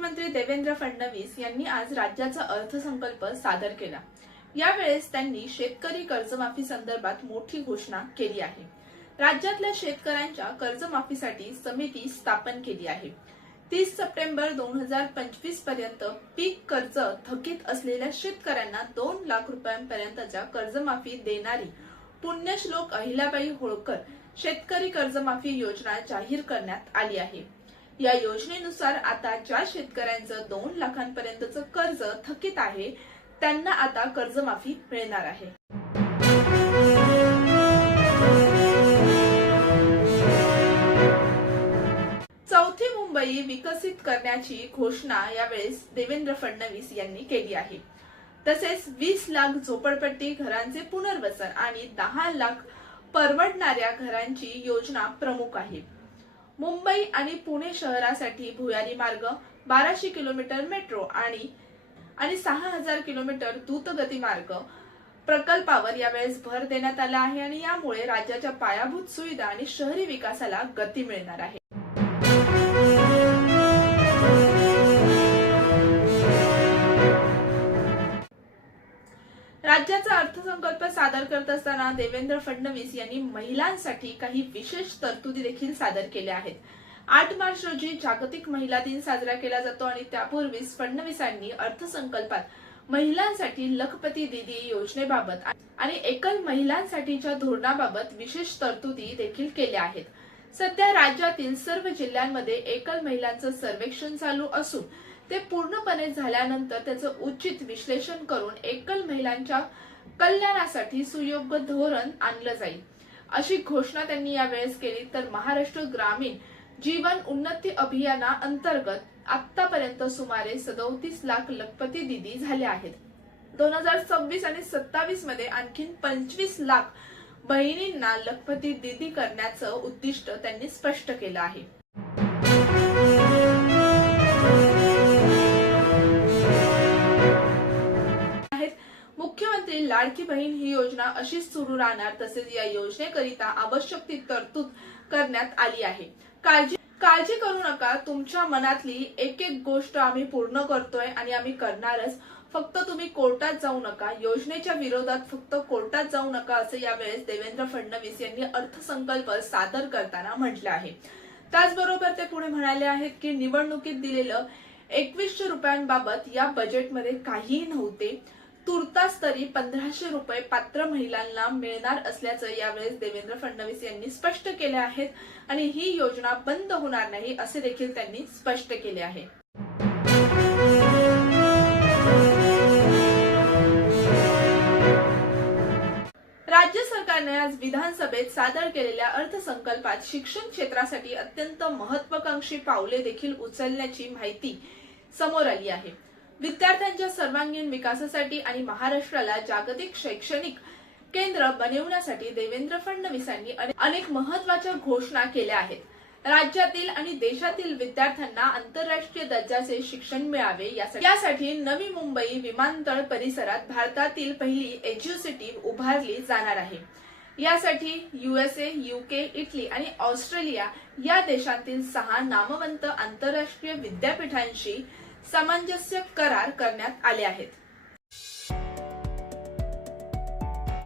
मुख्यमंत्री देवेंद्र फडणवीस यांनी आज राज्याचा अर्थसंकल्प सादर केला। यावेळेस त्यांनी शेतकरी कर्जमाफी संदर्भात मोठी घोषणा केली आहे। राज्यातल्या शेतकऱ्यांच्या कर्जमाफीसाठी समिती स्थापन केली आहे। 30 सप्टेंबर 2025 पर्यंत पीक कर्ज थकीत असलेल्या शेतकऱ्यांना 2 लाख रुपयांपर्यंतच्या कर्जमाफी देणारी पुण्यश्लोक अहिल्याबाई होळकर शेतकरी कर्जमाफी योजना जाहीर करण्यात आली आहे। या योजनेनुसार आता ज्या शेतकऱ्यांचं 2 लाखांपर्यंतचं कर्ज थकीत आहे त्यांना आता कर्जमाफी मिळणार आहे। चौथी मुंबई विकसित करण्याची घोषणा यावेळेस देवेंद्र फडणवीस यांनी केली आहे। तसेच 20 लाख झोपडपट्टी घरांचे पुनर्वसन आणि 10 लाख परवडणाऱ्या घरांची योजना प्रमुख आहे। मुंबई आणि पुणे शहरासाठी भुयारी मार्ग, 1200 किलोमीटर मेट्रो आणि 6000 किलोमीटर द्रुतगती मार्ग प्रकल्पावर यावेळेस भर देण्यात आला आहे आणि यामुळे राज्याच्या पायाभूत सुविधा आणि शहरी विकासाला गती मिळणार आहे। राज्याचा अर्थसंकल्प सादर करत असताना देवेंद्र फडणवीस यांनी महिलांसाठी काही विशेष तरतुदी देखील सादर केल्या आहेत। 8 मार्च रोजी जागतिक महिला दिन साजरा केला जातो आणि त्यापूर्वीच फडणवीसांनी अर्थसंकल्पात महिलांसाठी लखपती दीदी योजनेबाबत आणि एकल महिलांसाठीच्या धोरणाबाबत विशेष तरतुदी देखील केल्या आहेत। सध्या राज्यातील सर्व जिल्ह्यांमध्ये एकल महिलांचं सर्वेक्षण चालू असून ते पूर्णपणे झाल्यानंतर त्याचं उचित विश्लेषण करून एकल महिलांच्या कल्याणासाठी सुयोग्य धोरण आणलं जाईल, अशी घोषणा त्यांनी यावेळेस केली। तर महाराष्ट्र ग्रामीण जीवन उन्नती अभियानाअंतर्गत आतापर्यंत सुमारे 37 लाख लखपती दीदी झाल्या आहेत। 2026 आणि 27 मध्ये आणखी 25 लाख बहिणींना लखपती दीदी करण्याचं उद्दिष्ट त्यांनी स्पष्ट केलं आहे। मुख्यमंत्री लाडकी बहीण ही योजना अशीच सुरू राहणार। तसेच या योजनेकरिता आवश्यक ती तरतूद करण्यात आली आहे। काळजी करू नका, तुमच्या मनातली एक एक गोष्ट आम्ही पूर्ण करतोय आणि आम्ही करणारच। फक्त तुम्ही कोर्टात जाऊ नका, योजनेच्या विरोधात फक्त कोर्टात जाऊ नका, असे यावेळेस देवेंद्र फडणवीस यांनी अर्थसंकल्प सादर करताना म्हटले आहे। त्याचबरोबर ते पुढे म्हणाले आहेत की निवडणुकीत दिलेलं 2100 रुपयांबाबत या बजेटमध्ये काहीही नव्हते। तुर्तास तरी 1500 रुपये पात्र महिलांना मिळणार असल्याचं यावेळेस देवेंद्र फडणवीस यांनी स्पष्ट केले आहेत आणि ही योजना बंद होणार नाही असे देखील त्यांनी स्पष्ट केले आहे। राज्य सरकारने आज विधानसभेत सादर केलेल्या अर्थसंकल्पात शिक्षण क्षेत्रासाठी अत्यंत महत्त्वाकांक्षी पावले देखील उचलण्याची माहिती समोर आली आहे। विद्यार्थ्यांच्या सर्वांगीण विकासासाठी आणि महाराष्ट्राला जागतिक शैक्षणिक केंद्र बनवण्यासाठी देवेंद्र फडणवीसांनी अनेक महत्त्वाच्या घोषणा केल्या आहेत। राज्यातील आणि देशातील विद्यार्थ्यांना आंतरराष्ट्रीय दर्जाचे शिक्षण मिळावे यासाठी नवी मुंबई विमानतळ परिसरात भारतातील पहिली एज्युसिटी उभारली जाणार आहे। यासाठी USA, UK, इटली आणि ऑस्ट्रेलिया या देशांतील 6 नामवंत आंतरराष्ट्रीय विद्यापीठांशी सामंजस्य करार करण्यात आले आहेत।